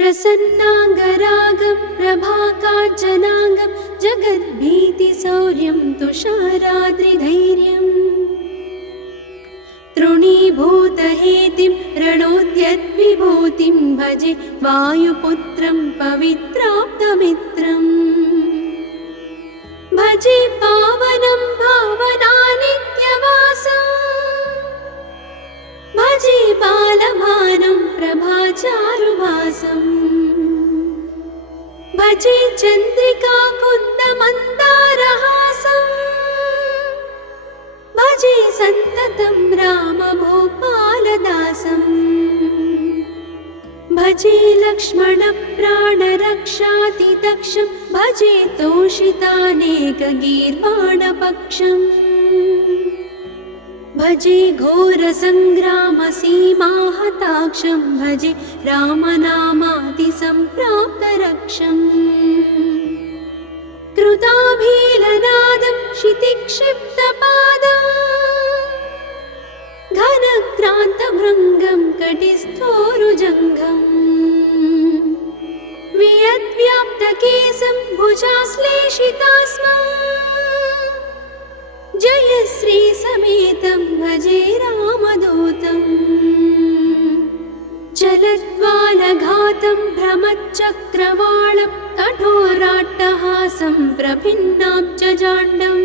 प्रसन्नाङ्गरागं प्रभाकाञ्चनाङ्गं जगद्भीतिशौर्यं तुषाराद्रिधैर्यम् तृणीभूतहेतिं रणोद्यद्विभूतिं भजे वायुपुत्रं पवित्राप्तमित्रम् भजे पावनं भावनानित्यवासम् भजे बालभानुं प्रभाचारुभासम् भजे चन्द्रिकाकुन्दमन्दारहासम् भजे सन्ततं रामभूपालदासम् भजे लक्ष्मणप्राणरक्षातिदक्षं भजे तोषितानेकगीर्वाणपक्षम् भजे घोरसङ्ग्रामसीमाहताक्षं भजे रामनामातिसम्प्राप्तरक्षम् कृताभीलनादं क्षितिक्षिप्तपादम् घनक्रान्तभृङ्गं कटिस्थोरुजङ्घम् वियद्व्याप्तकेशं भुजाश्लेषितास्मम् जयश्रीसमेतं भजे रामदूतम् चलद्वालघातं भ्रमच्चक्रवालं कठोराट्टहासं प्रभिन्नाब्जजाण्डम्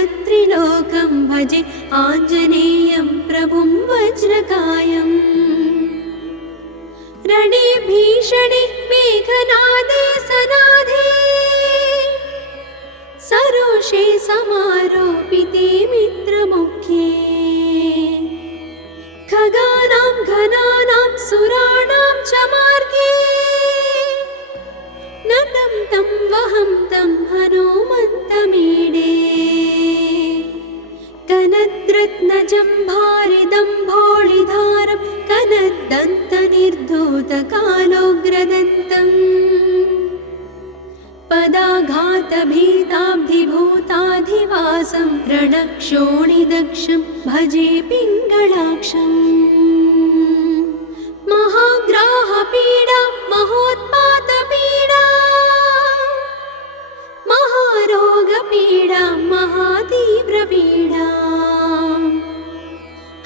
महासिंहनादाद्विशीर्णत्रिलोकं भजे आञ्जनेयं प्रभुं वज्रकायम् रणे भीषणे मेघनादे सनादे सरोषे समारोपिते मित्रमुख्ये खगानां घनानां सुराणां च मार्गे नतं तं वहं तं हनुमन्तमीडे कनद्रत्नजम्भारिदम्भोळिधारं कनद्दन्तनिर्धूतकालोग्रदन्तम् पदाघातभीताब्धिभूताधिवासं रणक्षोणिदक्षं भजे पिङ्गळाक्षम् महाग्राहपीडा महोत्पातपीडा महारोगपीडा महातीव्रपीडा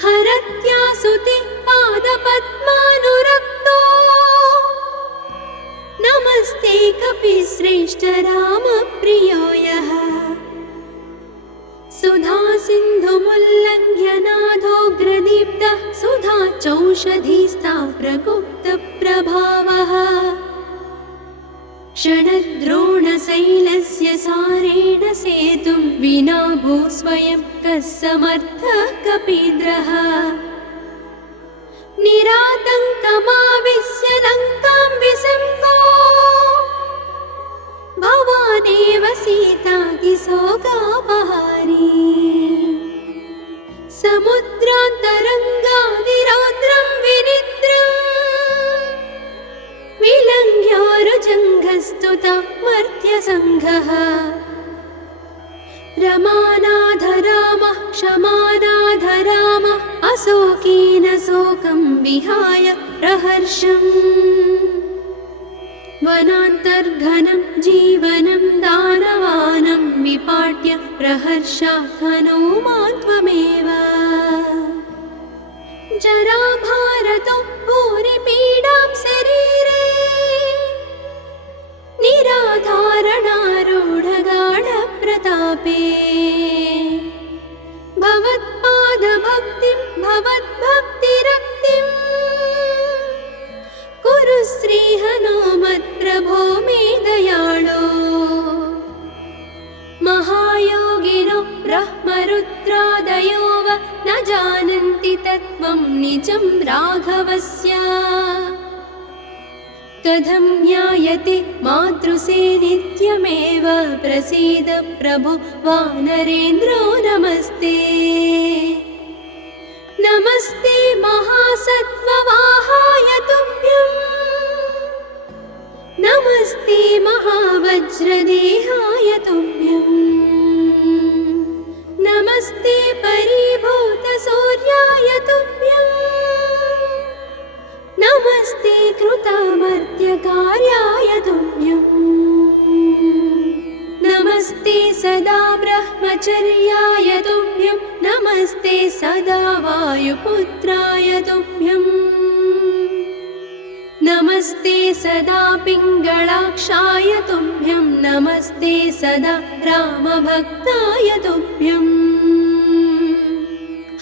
हरत्यासुते पादपद्मानुरक्तो नमस्ते कपिश्रेष्ठ रामप्रियो यः सुधा सिन्धुमुल्लङ्घ्य नाथोग्रदीप्तः सुधा चौषधीस्ता प्रगुप्तप्रभावः क्षणद्रोणशैलस्य सारेण सेतुं विना भूस्वयं कः समर्थः कपीन्द्रः निरातङ्कमाविश्य लङ्कां विसङ्गो भवानेव सीतातिशोकापहारी समुद्रान्तरङ्गादिरौद्रं विनिद्रम् विलङ्घ्योरुजङ्घस्तुता मर्त्यसङ्घः रमानाथ रामः क्षमानाथ रामः अशोकेन शोकं विहाय प्रहर्षम् वनान्तर्घनं जीवनं दानवानं विपाट्य प्रहर्षात् हनूमान् त्वमेव जराभारतो भूरिपीडां शरीरे निराधारणारूढगाढप्रतापे भवत्पादभक्तिं भवद्भक्तिरक्तिं कुरु श्रीहनुमत्प्रभो मे दयाळो महायोगिनो ब्रह्मरुद्रादयो वा न जानन्ति तत्त्वं निजं राघवस्य कथं ज्ञायते मातृसे नित्यमेव प्रसीद प्रभो वानरेन्द्रो नमस्ते नमस्ते महासत्त्ववाहाय तुभ्यम् नमस्ते महावज्रदेहाय तुभ्यम् नमस्ते परिभूतसूर्याय तुभ्यम् ब्रह्मचर्याय तुभ्यं नमस्ते सदा वायुपुत्राय तुभ्यम् नमस्ते सदा पिङ्गलाक्षाय तुभ्यं नमस्ते सदा रामभक्ताय तुभ्यम्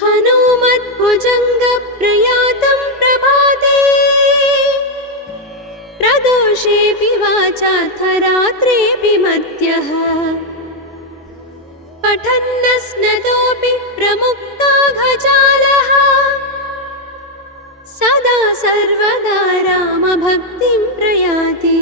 हनुमद्भुजङ्गप्रयातं प्रभाते प्रदोषेऽपि वाचार्थरात्रेऽपि मर्त्यः पठन्नस्नतोऽपि प्रमुक्ताघजालः सदा सर्वदा रामभक्तिं प्रयाति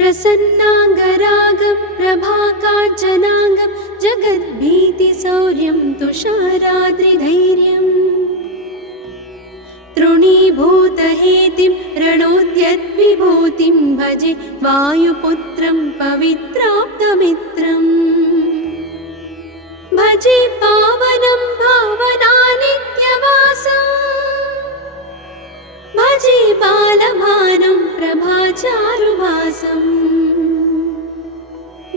प्रसन्नाङ्गरागं प्रभाकाञ्चनाङ्गं जगद्भीतिशौर्यं तुषाराद्रिधैर्यम् तृणीभूतहेतिं रणोद्यद्विभूतिं भजे वायुपुत्रं पवित्राप्तमित्रम् भजे पावनं भावनानित्यवासम् भजे बालभानुं प्रभाचारुभासम्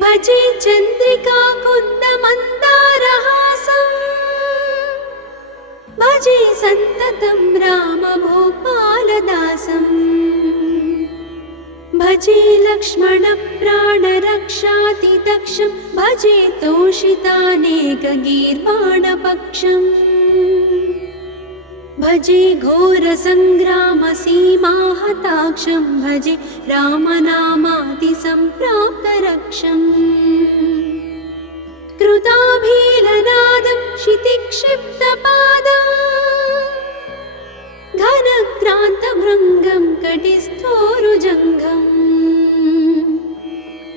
भजे चन्द्रिकाकुन्दमन्दारहासम् भजे सन्ततं रामभूपालदासम् भजे लक्ष्मणप्राणरक्षातिदक्षं भजे तोषितानेकगीर्वाणपक्षम् भजे घोरसङ्ग्रामसीमाहताक्षं भजे रामनामातिसम्प्राप्तरक्षम् कृताभीलनादं क्षितिक्षिप्तपादं घनक्रान्तभृङ्गं कटिस्थोरुजङ्घम्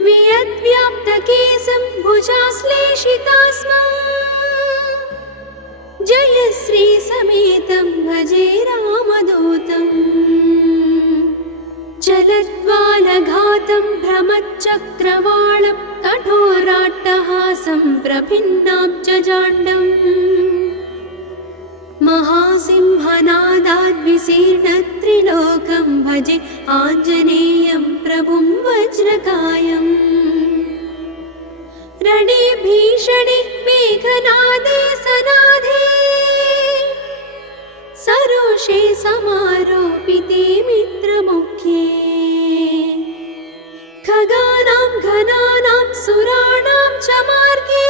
वियद्व्याप्तकेशं भुजाश्लेषितास्मम् जयश्रीसमेतं भजे रामदूतम् चलद्वालघातं भ्रमच्चक्रवालं कठोराट्टहासं प्रभिन्नाब्जजाण्डम् महासिंहनादाद्विशीर्णत्रिलोकं भजे आञ्जनेयं प्रभुं वज्रकायम् रणे भीषणे मेघनादे सनादे सरोषे समारोपिते मित्रमुख्ये खगानां घनानां सुराणां च मार्गे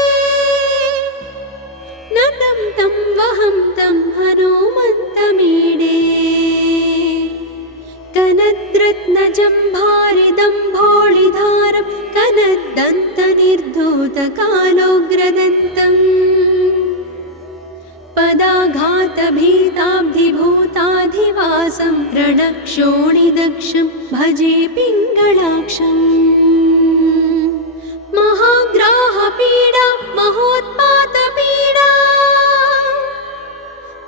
नतं तं वहं तं हनुमन्तमीडे कनद्रत्नजम्भारिदम्भोळिधारं कनद्दन्तनिर्धूतकालोग्रदन्तम् पदाघातभीताब्धिभूताधिवासं रणक्षोणिदक्षं भजे पिङ्गलाक्षम् महाग्राहपीडा महोत्पातपीडा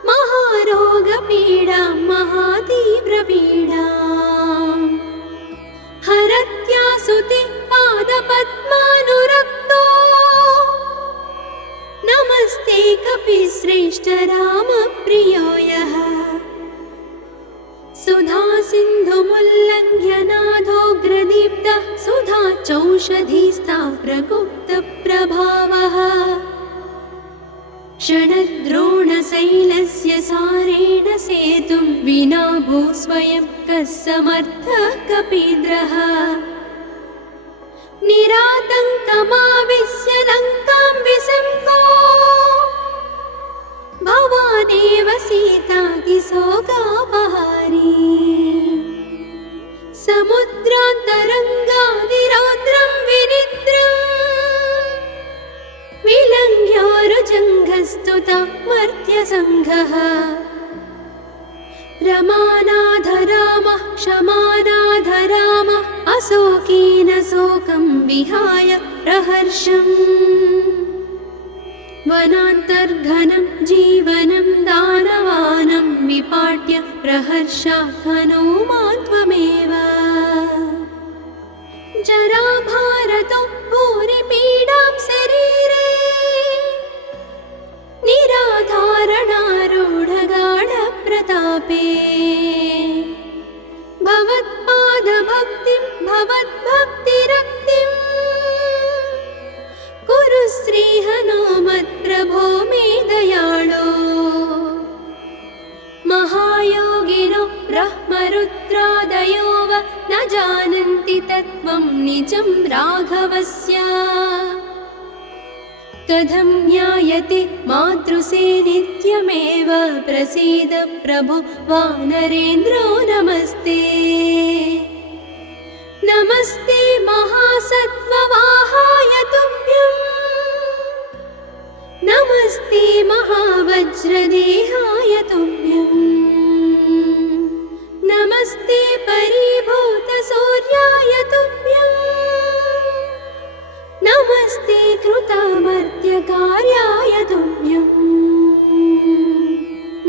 महारोगपीडा महातीव्रपीडा हरत्यासुते पादपद्मानुरक्तो नमस्ते कपिश्रेष्ठ रामप्रियो यः सुधा सिन्धुमुल्लङ्घ्य नाथोग्रदीप्तः सुधा चौषधीस्ता प्रगुप्तप्रभावः षडद्रोणशैलस्य सारेण सेतुं विना भूस्वयं कः समर्थः कपीन्द्रः निरातङ्कमाविश्य लङ्कां विसम्भो भवानेव सीतातिशोकापहारी समुद्रान्तरङ्गादिरौद्रं विनिद्रम् विलङ्घ्योरुजङ्घस्तुता मर्त्यसङ्घः रमानाथ रामः क्षमानाथ रामः अशोकेन शोकं विहाय प्रहर्षम् वनान्तर्घनं जीवनं दानवानं विपाट्य प्रहर्षात् हनुमान् त्वमेव जराभारतो भूरिपीडां शरीरे निराधारणारूढगाढप्रतापे भव स्वभावस्य कथं ज्ञायते मातृसे नित्यमेव प्रसीद प्रभो वानरेन्द्रो नमस्ते नमस्ते महासत्त्ववाहाय तुभ्यं नमस्ते महावज्रदेहाय तुभ्यं नमस्ते परिभूतसूर्याय तुभ्यं नमस्ते कृतामर्त्यकार्याय तुभ्यं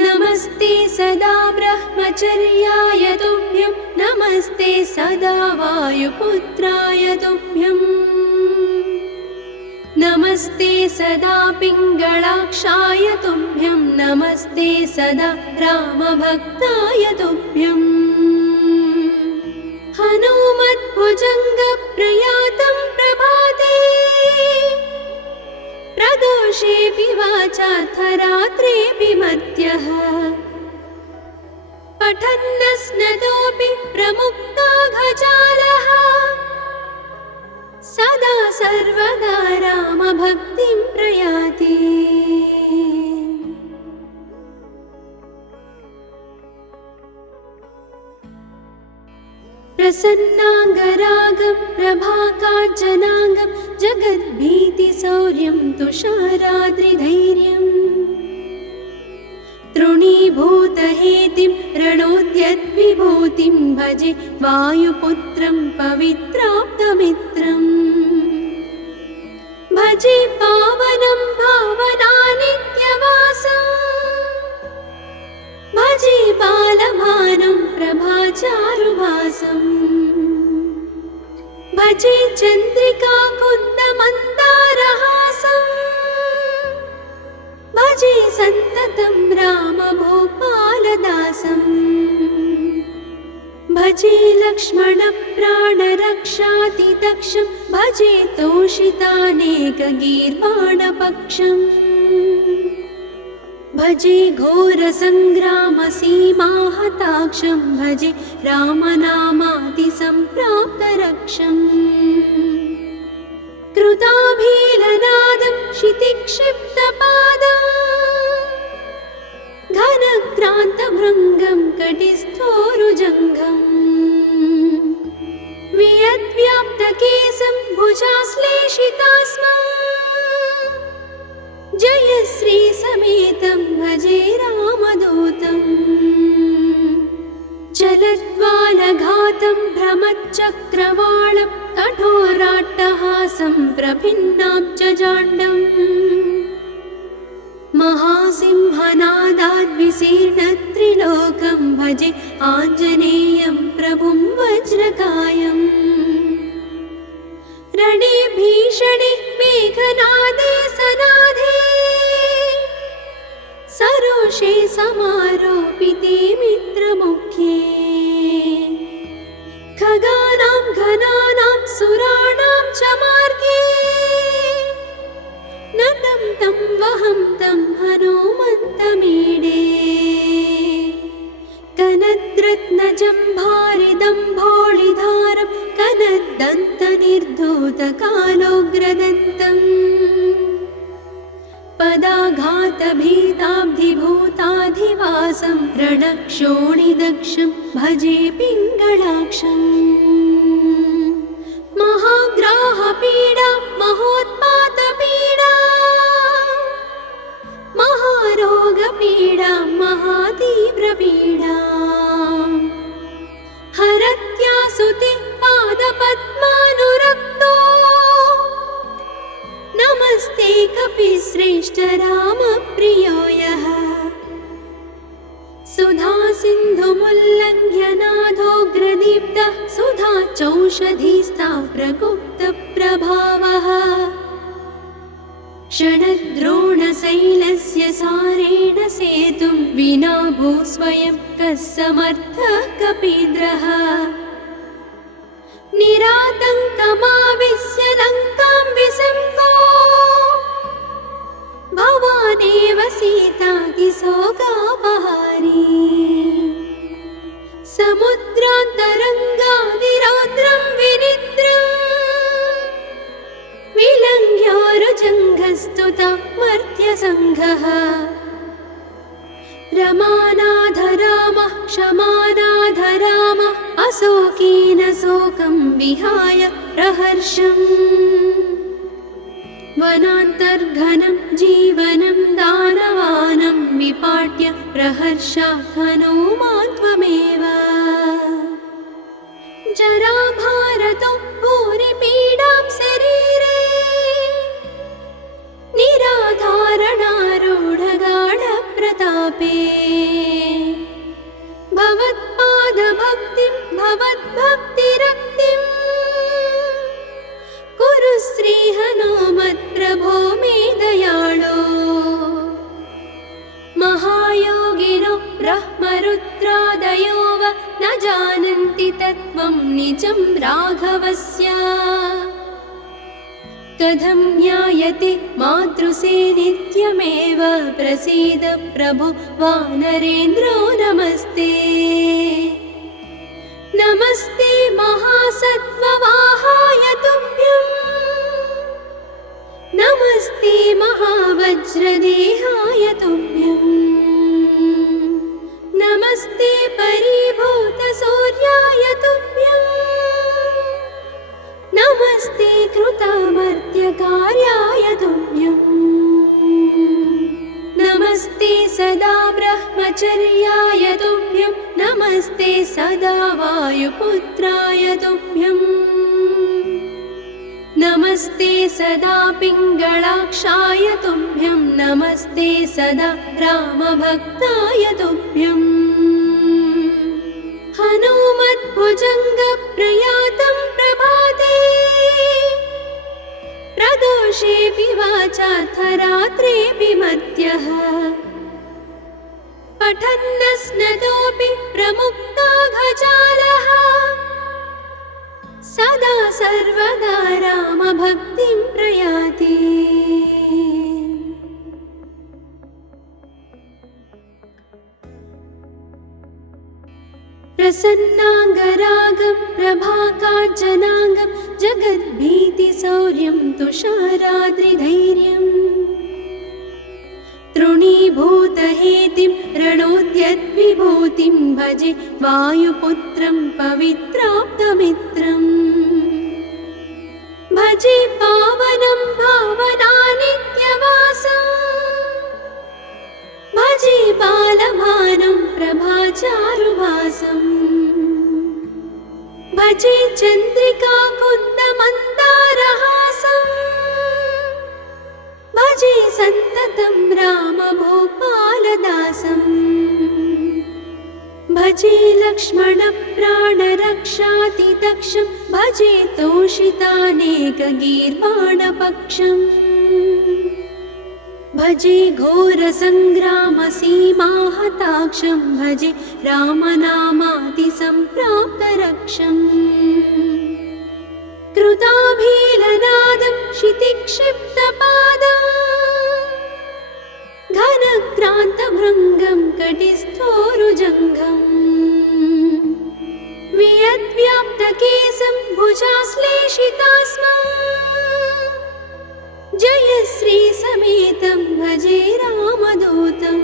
नमस्ते सदा ब्रह्मचर्याय तुभ्यं नमस्ते सदा वायुपुत्राय तुभ्यं नमस्ते सदा पिङ्गळाक्षाय तुभ्यं नमस्ते सदा रामभक्ताय तुभ्यं हनुमद्भुजङ्गप्रयातं प्रभाते प्रदोषेऽपि वाचार्थरात्रेऽपि मर्त्यः पठन्नस्नतोऽपि प्रमुक्ताघजालः सदा सर्वदा रामभक्तिं प्रयाति प्रसन्नाङ्गरागं प्रभाकाञ्चनाङ्गं जगद्भीतिशौर्यं तुषाराद्रिधैर्यं तृणीभूतहेतिं रणोद्यद्विभूतिं भजे वायुपुत्रं पवित्राप्तमित्रम् भजे पावनं भावनानित्यवासं भजे बालभानुं प्रभाचारुभासं भजे चन्द्रिकाकुन्दमन्दारहासं भजे सन्ततं रामभूपालदासं भजे लक्ष्मणप्राणरक्षातिदक्षं भजे तोषितानेकगीर्वाणपक्षम् भजे घोरसङ्ग्रामसीमाहताक्षं भजे रामनामादिसम्प्राप्तरक्षम् कृताभीलनादं क्षितिक्षिप्तपादं घनक्रान्तभृङ्गं कटिस्थोरुजङ्घम् वियद्व्याप्तकेशं भुजाश्लेषितास्मम् जय श्री समेतं भजे रामदूतं चलद्वालघातं भ्रमच्चक्रवालं कठोराट्टहासं प्रभिन्नाब्जजाण्डम् महासिंहनादाद्विशीर्णत्रिलोकं भजे आञ्जनेयं प्रभुं वज्रकायम् रणे भीषणे मेघनादे सनादे सरोषे समारोपिते मित्रमुख्ये खगानां घनानां सुराणां च मार्गे नतं तं वहं तं हनुमन्तमीडे कनद्रत्नजम्भारिदम्भोळिधारं कनद्दन्तनिर्धूतकालोग्रदन्तम् पदाघातभीताब्धिभूताधिवासं रणक्षोणिदक्षं भजे पिङ्गळाक्षम् महाग्राहपीडा महोत्पातपीडा महारोगपीडा महातीव्रपीडा हरत्यासुते पादपद्मानुरक्तो नमस्ते कपिश्रेष्ठ रामप्रियो यः सुधा सिन्धुमुल्लङ्घ्य नाथोग्रदीप्तः सुधा चौषधीस्ता प्रगुप्तप्रभावः क्षणद्रोणशैलस्य सारेण सेतुं विना भूस्वयं कः समर्थः कपीन्द्रः निरातङ्कमाविश्य लङ्कां विसङ्गो भवानेव सीतातिशोकापहारी समुद्रान्तरङ्गादिरौद्रं विनिद्रम् प्रस्तुता मर्त्यसङ्घः रमानाथ रामः क्षमानाथ रामः अशोकेन शोकं विहाय प्रहर्षम् वनान्तर्घनं जीवनं दानवानं विपाट्य प्रहर्षात् हनूमान् त्वमेव जराभारतो भूरिपीडां शरीरे निराधारणारूढगाढप्रतापे भवत्पादभक्तिं भवद्भक्तिरक्तिं कुरु श्रीहनुमत्प्रभो मे दयाळो महायोगिनो ब्रह्मरुद्रादयो वा न जानन्ति तत्त्वं निजं राघवस्य कथं ज्ञायते मातृसे नित्यमेव प्रसीद प्रभो वानरेन्द्रो नमस्ते नमस्ते महासत्त्ववाहाय तुभ्यं नमस्ते महावज्रदेहाय तुभ्यं नमस्ते परिभूतसूर्याय तुभ्यं नमस्ते कृतामर्त्यकार्याय तुभ्यं नमस्ते सदा ब्रह्मचर्याय तुभ्यं नमस्ते सदा वायुपुत्राय तुभ्यं नमस्ते सदा पिङ्गळाक्षाय तुभ्यं नमस्ते सदा रामभक्ताय तुभ्यं हनुमद्भुजङ्गप्रयातं प्रभाते प्रदोषेऽपि वाचार्थरात्रेऽपि मध्यः पठन्नस्नतोऽपि प्रमुक्ताघजालः सदा सर्वदा रामभक्तिं प्रयाति प्रसन्नाङ्गरागं प्रभाकाञ्चनाङ्गं जगद्भीतिशौर्यं तुषाराद्रिधैर्यं तृणीभूतहेतिं रणोद्यद्विभूतिं भजे वायुपुत्रं पवित्राप्तमित्रम् भजे पावनं भावनानित्यवासं भजे बालभानुं प्रभाचारुभासं भजे चन्द्रिकाकुन्दमन्दारहासं भजे सन्ततं रामभूपालदासं भजे लक्ष्मणप्राणरक्षातिदक्षं भजे तोषितानेकगीर्वाणपक्षम् भजे घोरसङ्ग्रामसीमाहताक्षं भजे रामनामातिसम्प्राप्तरक्षम् कृताभीलनादं क्षितिक्षिप्तपादं घनक्रान्तभृङ्गं कटिस्थोरुजङ्घम् वियद्व्याप्तकेशं भुजाश्लेषितास्मम् जय श्रीसमेतं भजे रामदूतं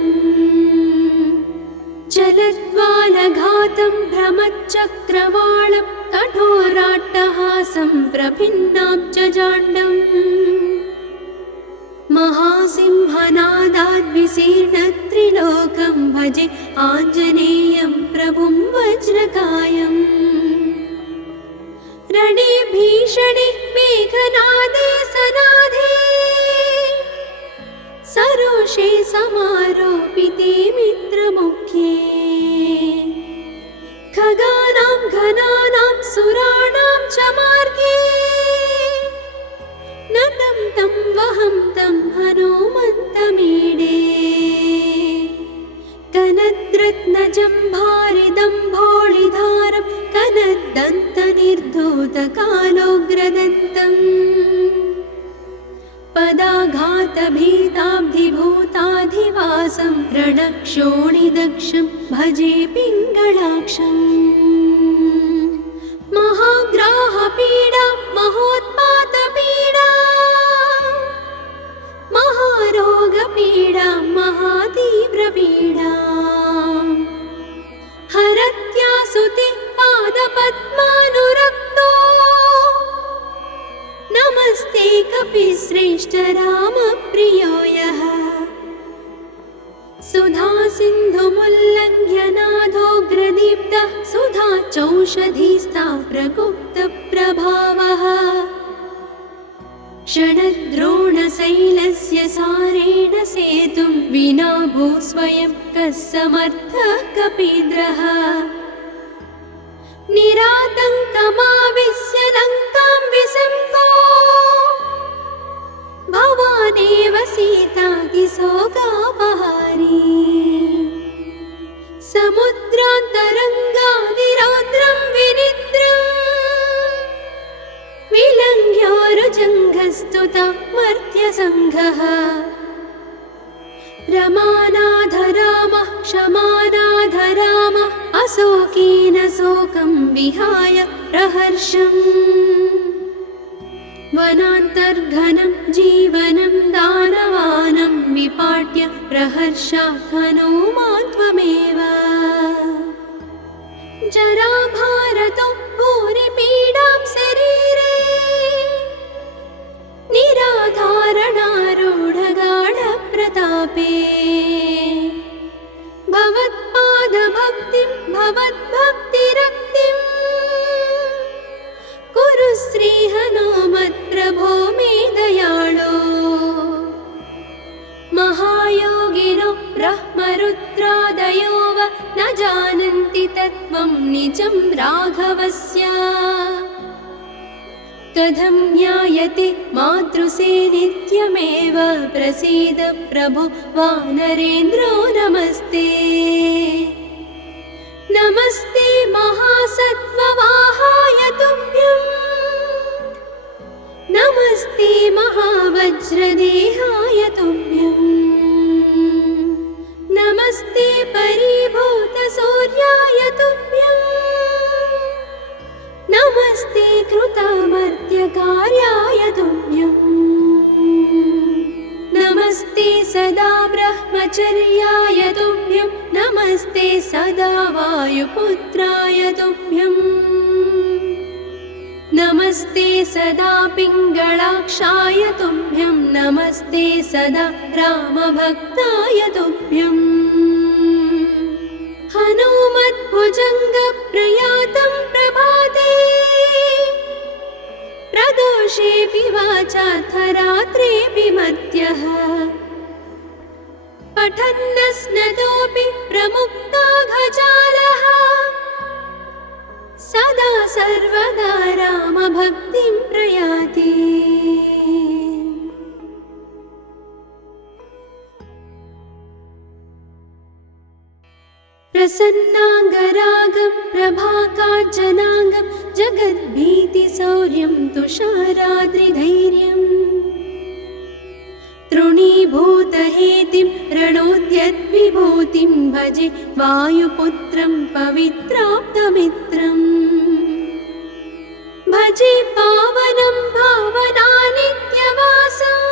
चलद्वालघातं भ्रमच्चक्रवालं कठोराट्टहासं प्रभिन्नाब्जजाण्डम् महासिंहनादाद्विशीर्णत्रिलोकं भजे आञ्जनेयं प्रभुं वज्रकायम् रणे भीषणे मेघनादे सनादे सरोषे समारोपिते मित्रमुख्ये खगानां घनानां सुराणां च मार्गे नतं तं वहं तं हनुमन्तमीडे कनद्रत्नजम्भारिदम्भोळिधारं कनद्दन्तनिर्धूतकालोग्रदन्तम् पदाघातभीताब्धिभूताधिवासं रणक्षोणिदक्षं भजे पिङ्गळाक्षम् महाग्राहपीडा महोत्पातपीडा सर्वैरपि श्रेष्ठ रामप्रियो यः सुधा सिन्धुमुल्लङ्घ्य नादोग्रदीप्तः सुधा चौषधीस्ता प्रगुप्तप्रभावः षडद्रोणशैलस्य सारेण सेतुं विना भू स्वयं कः समर्थः कपीन्द्रः निरातङ्कमाविश्य लङ्कां विसम्भो भवानेव सीतातिशोकापहारी समुद्रान्तरङ्गादिरौद्रं विनिद्रम् विलङ्घ्योरुजङ्घस्तुता मर्त्यसङ्घः रमानाथ रामः क्षमानाथ रामः अशोकेन शोकं विहाय प्रहर्षम् वनान्तर्घनं जीवनं दानवानं विपाट्य प्रहर्षात् हनूमान् त्वमेव जराभारतो भूरिपीडां शरीरे निराधारणारूढगाढप्रतापे भवत्पादभक्तिं भवद्भक्तिरक्तिं कुरु श्रीहनुमत्प्रभो मे दयाळो महायोगिनो ब्रह्मरुद्रादयो वा न जानन्ति तत्त्वं निजं राघवस्य कथं ज्ञायते मातृसे नित्यमेव प्रसीद प्रभो वानरेन्द्रो नमस्ते नमस्ते महासत्त्ववाहाय तुभ्यं नमस्ते महावज्रदेहाय तुभ्यं नमस्ते परिभूतसूर्याय तुभ्यं नमस्ते कृतामर्त्यकार्याय तुभ्यं नमस्ते सदा ब्रह्मचर्याय तुभ्यं नमस्ते सदा वायुपुत्राय तुभ्यं नमस्ते सदा पिङ्गळाक्षाय तुभ्यं नमस्ते सदा रामभक्ताय तुभ्यं हनुमद्भुजङ्गप्रयातं प्रभाते प्रदोषेऽपि वाचार्थरात्रेऽपि मर्त्यः पठन्नस्नतोऽपि प्रमुक्ताघजालः सदा सर्वदा रामभक्तिं प्रयाति प्रसन्नाङ्गरागं प्रभाकाञ्चनाङ्गं जगद्भीतिशौर्यं तुषाराद्रिधैर्यं तृणीभूतहेतिं रणोद्यद्विभूतिं भजे वायुपुत्रं पवित्राप्तमित्रम् भजे पावनं भावनानित्यवासम्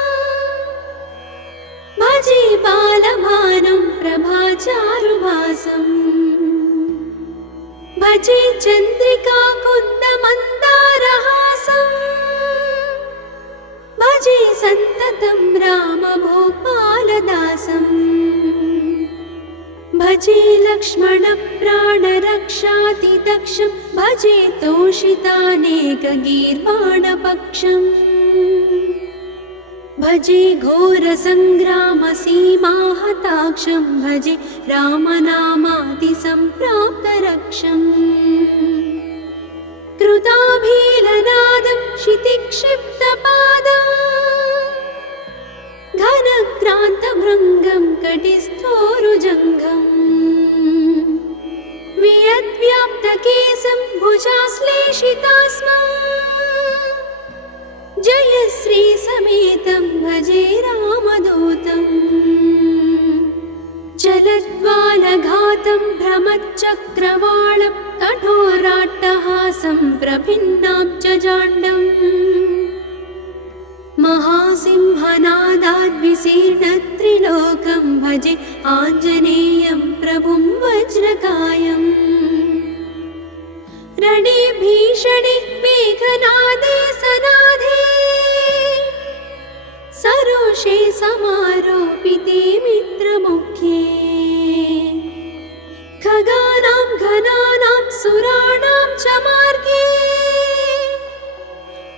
भजे बालभानुं प्रभाचारुभासम् भजे चन्द्रिकाकुन्दमन्दारहासम् भजे सन्ततं रामभूपालदासम् भजे लक्ष्मणप्राणरक्षातिदक्षं भजे तोषितानेकगीर्वाणपक्षम् भजे घोरसङ्ग्रामसीमाहताक्षं भजे रामनामादिसम्प्राप्तरक्षम् कृताभीलनादं क्षितिक्षिप्तपादं घनक्रान्तभृङ्गं कटिस्थोरुजङ्घम् वियद्व्याप्तकेशं भुजाश्लेषितास्मम् जय श्रीसमेतं भजे रामदूतं चलद्वालघातं भ्रमच्चक्रवालं कठोराट्टहासं प्रभिन्नाब्जजाण्डम् महासिंहनादाद्विशीर्णत्रिलोकं भजे आञ्जनेयं प्रभुं वज्रकायम् रणे भीषणे मेघनादे सनादे पाशे समारोपिते मित्रमुख्ये खगानां घनानां सुराणां च मार्गे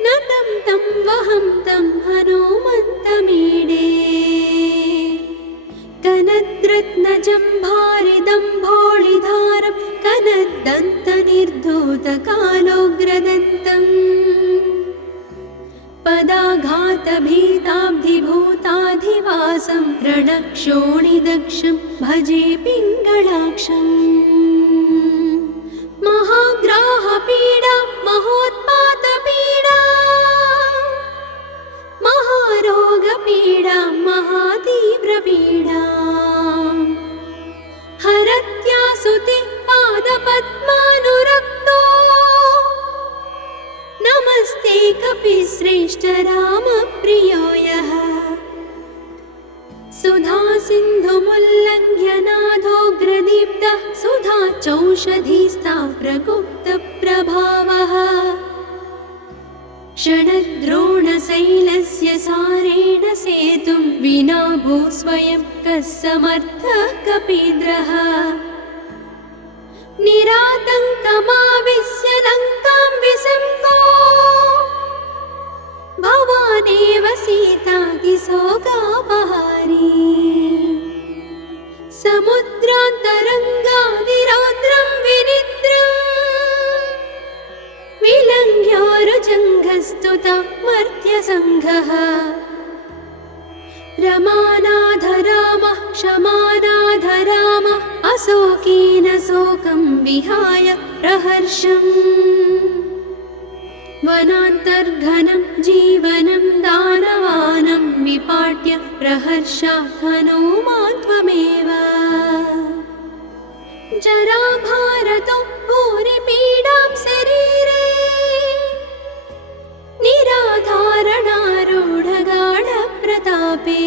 नतं तं वहं तं हनुमन्तमीडे कनद्रत्नजम्भारिदम्भोळिधारं कनद्दन्तनिर्धूतकालोग्रदन्तम् पदाघातभीताब्धिभूताधिवासं रणक्षोणिदक्षं भजे पिङ्गळाक्षम् महाग्राहपीडा महोत्पातपीडा महारोगपीडा महातीव्रपीडा हरत्यासुते पादपद्मानुरक्तो नमस्ते कपिश्रेष्ठ रामप्रियो यः सुधा सिन्धुमुल्लङ्घ्य नाथोग्रदीप्तः सुधा चौषधीस्ता प्रगुप्तप्रभावः षडद्रोणशैलस्य सारेण सेतुं विना भू स्वयं कः समर्थः कपीन्द्रः निरातङ्कमाविश्य लङ्कां विसङ्गो भवानेव सीतातिशोकापहारी समुद्रान्तरङ्गादिरौद्रं विनिद्रम् विलङ्घ्योरुजङ्घस्तुता मर्त्यसङ्घः रमानाथ रामः क्षमानाथ रामः अशोकेन शोकं विहाय प्रहर्षम् वनान्तर्घनं जीवनं दानवानं विपाट्य प्रहर्षात् हनुमान् त्वमेव जराभारतो भूरिपीडां शरीरे निराधारणारूढगाढप्रतापे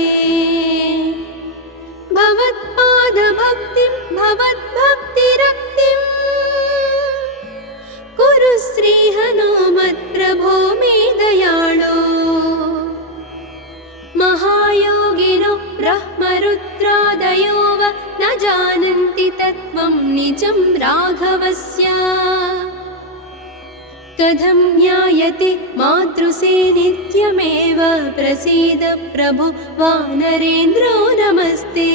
भवत्पादभक्तिं भवद्भक्तिरक्तिं कुरु श्रीहनुमत्प्रभो मे दयाळो महायोगिनो ब्रह्मरुद्रादयो वा न जानन्ति तत्त्वं निजं राघवस्य कथं ज्ञायते मातृसे नित्यमेव प्रसीद प्रभो वानरेन्द्रो नमस्ते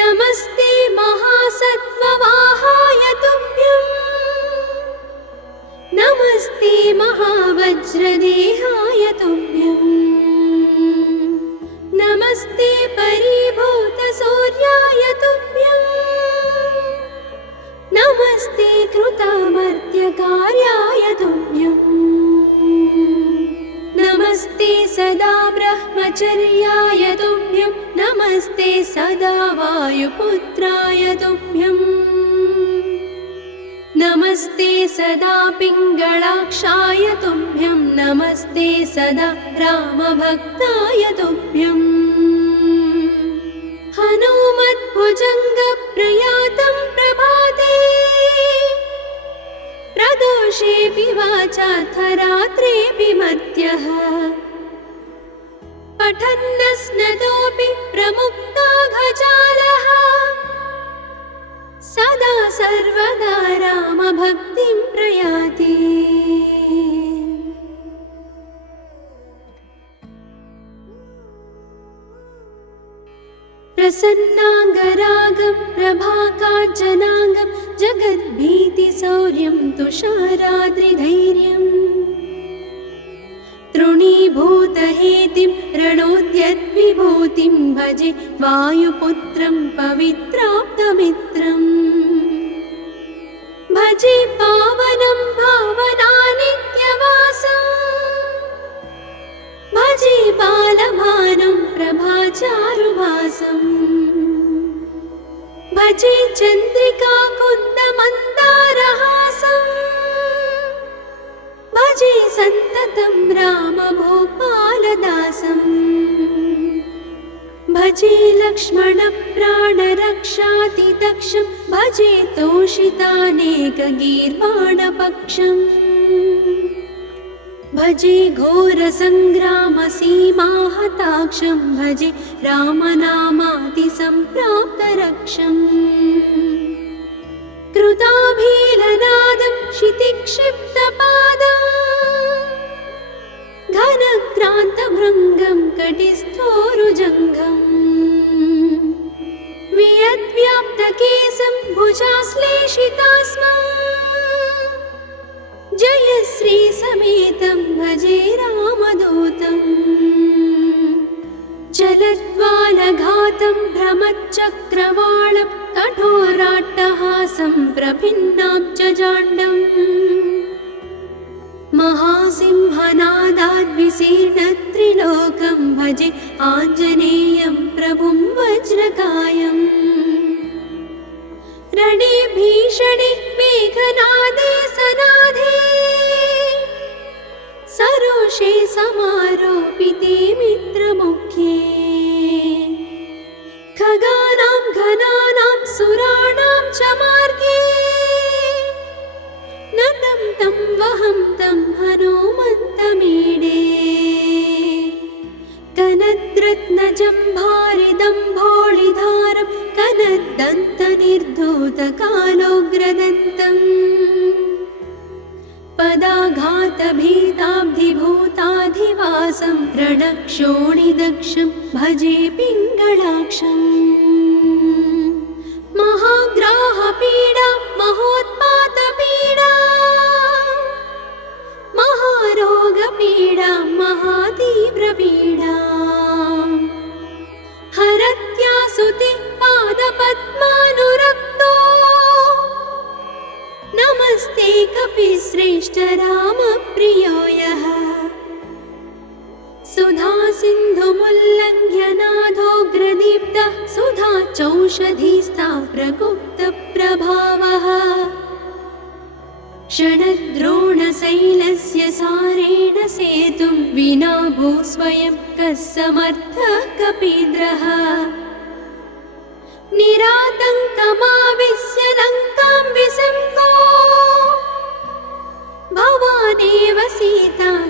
नमस्ते महासत्त्ववाहाय तुभ्यं नमस्ते महावज्रदेहाय तुभ्यं नमस्ते परिभूतसूर्याय तुभ्यं नमस्ते कृतामर्त्यकार्याय तुभ्यं नमस्ते सदा ब्रह्मचर्याय तुभ्यं नमस्ते सदा वायुपुत्राय तुभ्यं नमस्ते सदा पिङ्गळाक्षाय तुभ्यं नमस्ते सदा रामभक्ताय तुभ्यं हनुमद्भुजङ्गप्रयातं प्रभाते प्रदोषेऽपि वाचार्थरात्रेऽपि मर्त्यः पठन्नस्नतोऽपि प्रमुक्ताघजालः सदा सर्वदा रामभक्तिं प्रयाति प्रसन्नाङ्गरागं प्रभाकाञ्चनाङ्गं जगद्भीतिशौर्यं तुषाराद्रिधैर्यं तृणीभूतहेतिं रणोद्यद्विभूतिं भजे वायुपुत्रं पवित्राप्तमित्रम् भजे पावनं भावनानित्यवासम् भजे बालभानुं प्रभाचारुभासम् भजे चन्द्रिकाकुन्दमन्दारहासम् भजे सन्ततं रामभूपालदासम् भजे लक्ष्मणप्राणरक्षातिदक्षं भजे तोषितानेकगीर्वाणपक्षम् भजे घोरसङ्ग्रामसीमाहताक्षं भजे रामनामातिसम्प्राप्तरक्षम् कृताभीलनादं क्षितिक्षिप्तपादं घनक्रान्तभृङ्गं कटिस्थोरुजङ्घम् वियद्व्याप्तकेशं भुजाश्लेषितास्मम् जयश्रीसमेतं भजे रामदूतम् चलद्वालघातं भ्रमच्चक्रवालं कठोराट्टहासं प्रभिन्नाब्जजाण्डम् महासिंहनादाद्विशीर्णत्रिलोकं भजे आञ्जनेयं प्रभुं वज्रकायम् रणे भीषणे मेघनादे सनाधे सरोषे समारोपिते मित्रमुख्ये खगानां घनानां सुराणां च मार्गे नतं तं वहं तं हनुमन्तमीडे कनद्रत्नजम्भारिदम्भोळिधारं कनद्दन्तनिर्धूतकालोग्रदन्तम् पदाघातभीताब्धिभूताधिवासं रणक्षोणिदक्षं भजे पिङ्गळाक्षम् महाग्राहपीडा महोत्पातपीडा महारोगपीडा महातीव्रपीडा हरत्यासुते पादपद्मानुरक्तो नमस्ते कपिश्रेष्ठ रामप्रियो यः सुधा सिन्धुमुल्लङ्घ्य नाथोग्रदीप्तः सुधा चौषधीस्था प्रगुप्तप्रभावः षडद्रोणशैलस्य सारेण सेतुं विना भूस्वयं कः समर्थः कपीन्द्रः निरातङ्कमाविश्य लङ्कां विसङ्गो भवानेव सीतातिशोकापहारी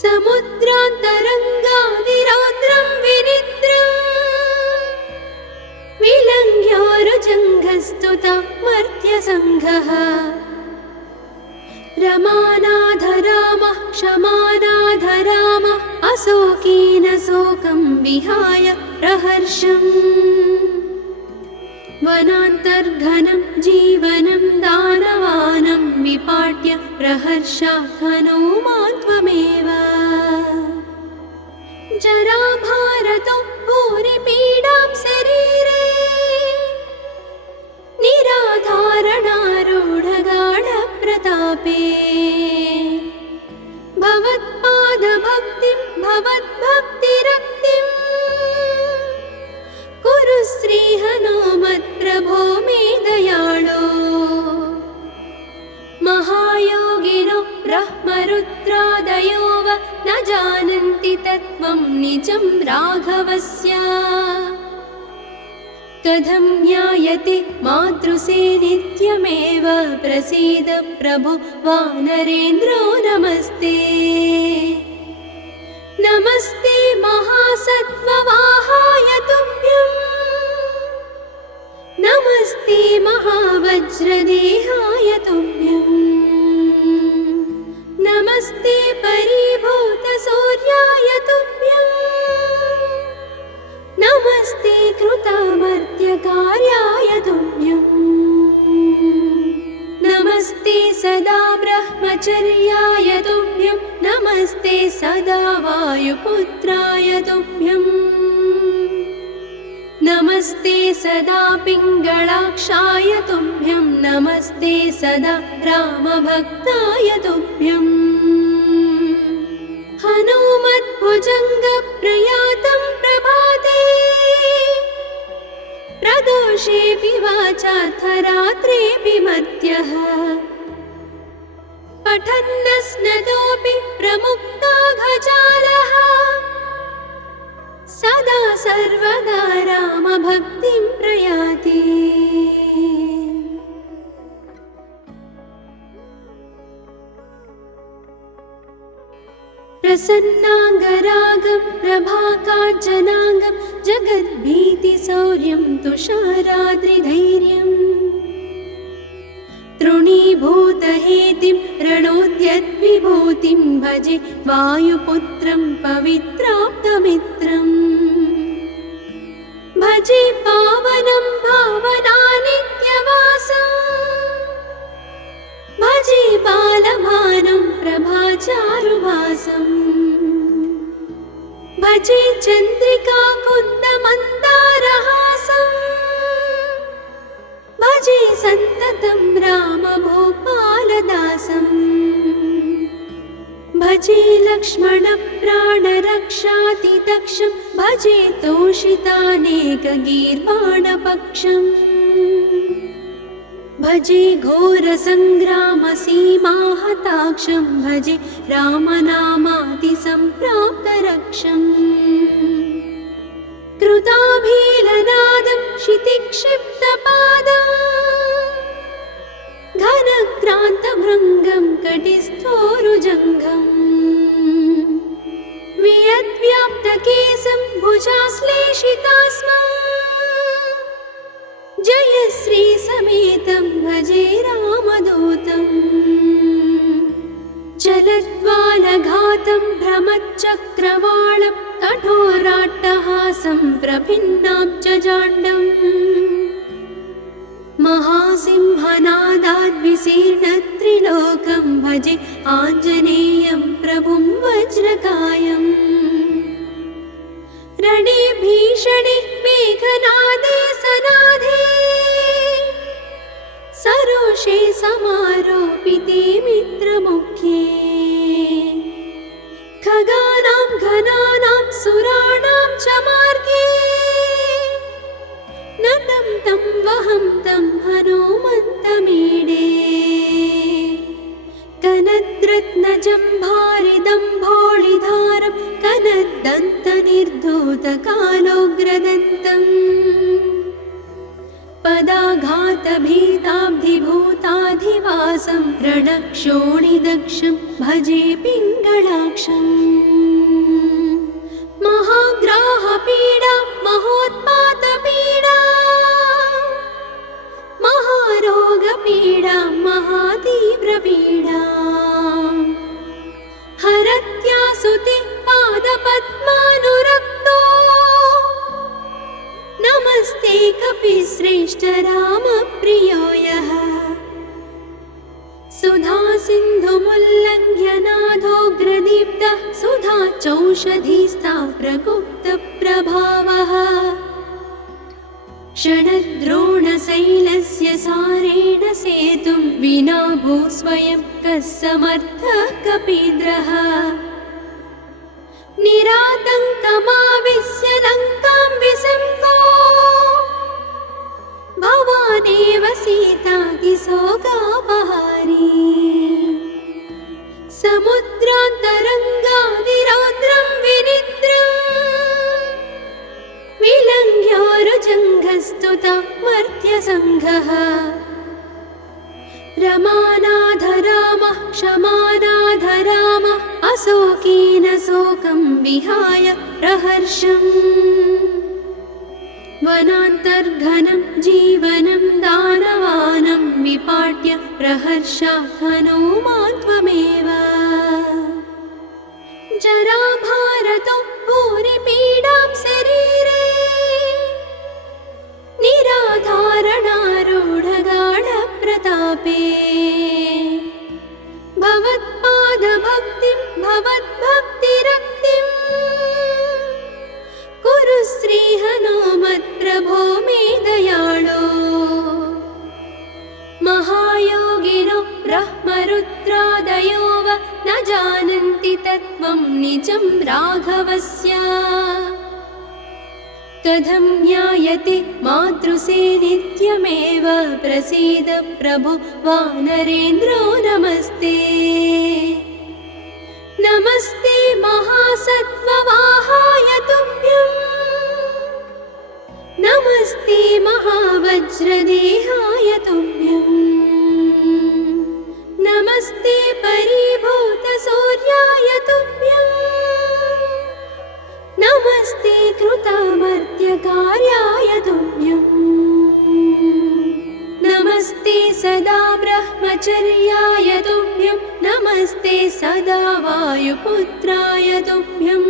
समुद्रान्तरङ्गादिरौद्रं विनिद्रम् विलङ्घ्योरुजङ्घस्तुता मर्त्यसङ्घः रमानाथ रामः क्षमानाथ रामः अशोकेन शोकं विहाय प्रहर्षम् वनान्तर्घनं जीवनं दानवानं विपाट्य प्रहर्षात् हनुमान् त्वमेव जराभारतो भूरिपीडां शरीरे निराधारणारूढगाढप्रतापे भवत्पादभक्तिं भवद्भक्तिरक्तिं कुरु श्रीहनुमत्प्रभो मे दयाळो महायोगिनो ब्रह्मरुद्रादयो वा न जानन्ति तत्त्वं निजं राघवस्य कथं ज्ञायते मातृसे नित्यमेव प्रसीद प्रभो वानरेन्द्रो नमस्ते नमस्ते महासत्त्ववाहाय तुभ्यं नमस्ते महावज्रदेहाय तुभ्यं नमस्ते परिभूतसूर्याय तुभ्यं नमस्ते कृतामर्त्यकार्याय तुभ्यं नमस्ते सदा ब्रह्मचर्याय तुभ्यं नमस्ते सदा वायुपुत्राय तुभ्यं नमस्ते सदा पिङ्गळाक्षाय तुभ्यं नमस्ते सदा रामभक्ताय तुभ्यं हनुमद्भुजङ्गप्रयातं प्रभाते प्रदोषेऽपि वाचार्थरात्रेऽपि मर्त्यः पठन्नस्नतोऽपि प्रमुक्ताघजालः सदा सर्वदा रामभक्तिं प्रयाति प्रसन्नाङ्गरागं प्रभाकाञ्चनाङ्गं जगद्भीतिशौर्यं तुषाराद्रिधैर्यम् तृणीभूतहेतिं रणोद्यद्विभूतिं भजे वायुपुत्रं पवित्राप्तमित्रम् भजे पावनं भावनानित्यवासम् भजे बालभानुं प्रभाचारुभासम् भजे चन्द्रिकाकुन्दमन्दारहासम् भजे सन्ततं रामभूपालदासम् भजे लक्ष्मणप्राणरक्षातिदक्षं भजे तोषितानेकगीर्वाणपक्षम् भजे घोरसङ्ग्रामसीमाहताक्षं भजे रामनामातिसम्प्राप्तरक्षम् कृताभीलनादं क्षितिक्षिप्तपादम् घनक्रान्तभृङ्गं कटिस्थोरुजङ्घम् वियद्व्याप्तकेशं भुजाश्लेषितास्मम् जयश्रीसमेतं भजे रामदूतम् चलद्वालघातं भ्रमच्चक्रवालं कठोराट्टहासं प्रभिन्नाब्जजाण्डम् महासिंहनादाद्विशीर्णत्रिलोकं भजे आञ्जनेयं प्रभुं वज्रकायम् रणे भीषणे मेघनादे सनाधे सरोषे समारोपिते मित्रमुख्ये खगानां घनानां सुराणां च मार्गे नतं तं वहं तं हनुमन्तमीडे कनद्रत्नजम्भारिदम्भोळिधारं कनद्दन्तनिर्धूतकालोग्रदन्तम् पदाघातभीताब्धिभूताधिवासं रणक्षोणिदक्षं भजे पिङ्गळाक्षम् महाग्राहपीडा महोत्पातपीडा महारोगपीडा महातीव्रपीडा हरत्यासुते पादपद्मानुरक्तो नमस्ते कपिश्रेष्ठ रामप्रियो यः सुधा सिन्धुमुल्लङ्घ्य नाथोग्रदीप्तः सुधा चौषधीस्था प्रगुप्तप्रभावः क्षणद्रोणशैलस्य सारेण सेतुं विना भूस्वयं कः समर्थः कपीन्द्रः निरातङ्कमाविश्य लङ्कां विसङ्गो भवानेव सीतातिशोकापहारी समुद्रान्तरङ्गादिरौद्रं विनिद्रम् विलङ्घ्योरुजङ्घस्तुता मर्त्यसङ्घः रमानाथ रामः क्षमानाथ रामः अशोकेन शोकं विहाय प्रहर्षम् वनान्तर्घनं जीवनं दानवानं विपाट्य प्रहर्षात् हनुमान् त्वमेव जराभारतो भूरिपीडां शरीरे निराधारणारूढगाढप्रतापे भवत्पादभक्तिं भवद्भक्तिरक्तिं कुरु श्रीहनुमत्प्रभो मे दयाळो महायोगिनो ब्रह्मरुद्रादयो वा न जानन्ति तत्त्वं निजं राघवस्य कथं ज्ञायते मातृसे नित्यमेव प्रसीद प्रभो वानरेन्द्रो नमस्ते नमस्ते महासत्त्ववाहाय तुभ्यम् नमस्ते महावज्रदेहाय तुभ्यम् नमस्ते परिभूतसूर्याय तुभ्यम् सदा वायुपुत्राय तुभ्यम्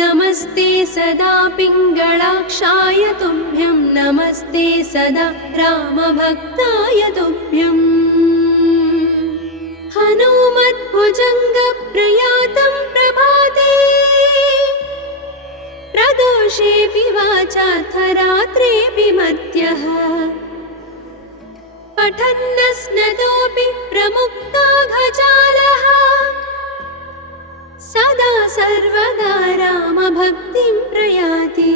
नमस्ते सदा पिङ्गलाक्षाय तुभ्यं नमस्ते सदा रामभक्ताय तुभ्यम् हनुमद्भुजङ्गप्रयातं प्रभाते प्रदोषेऽपि वाचार्थरात्रेऽपि मर्त्यः पठन्नस्नतोऽपि प्रमुक्ताघजालः सदा सर्वदा रामभक्तिं प्रयाति।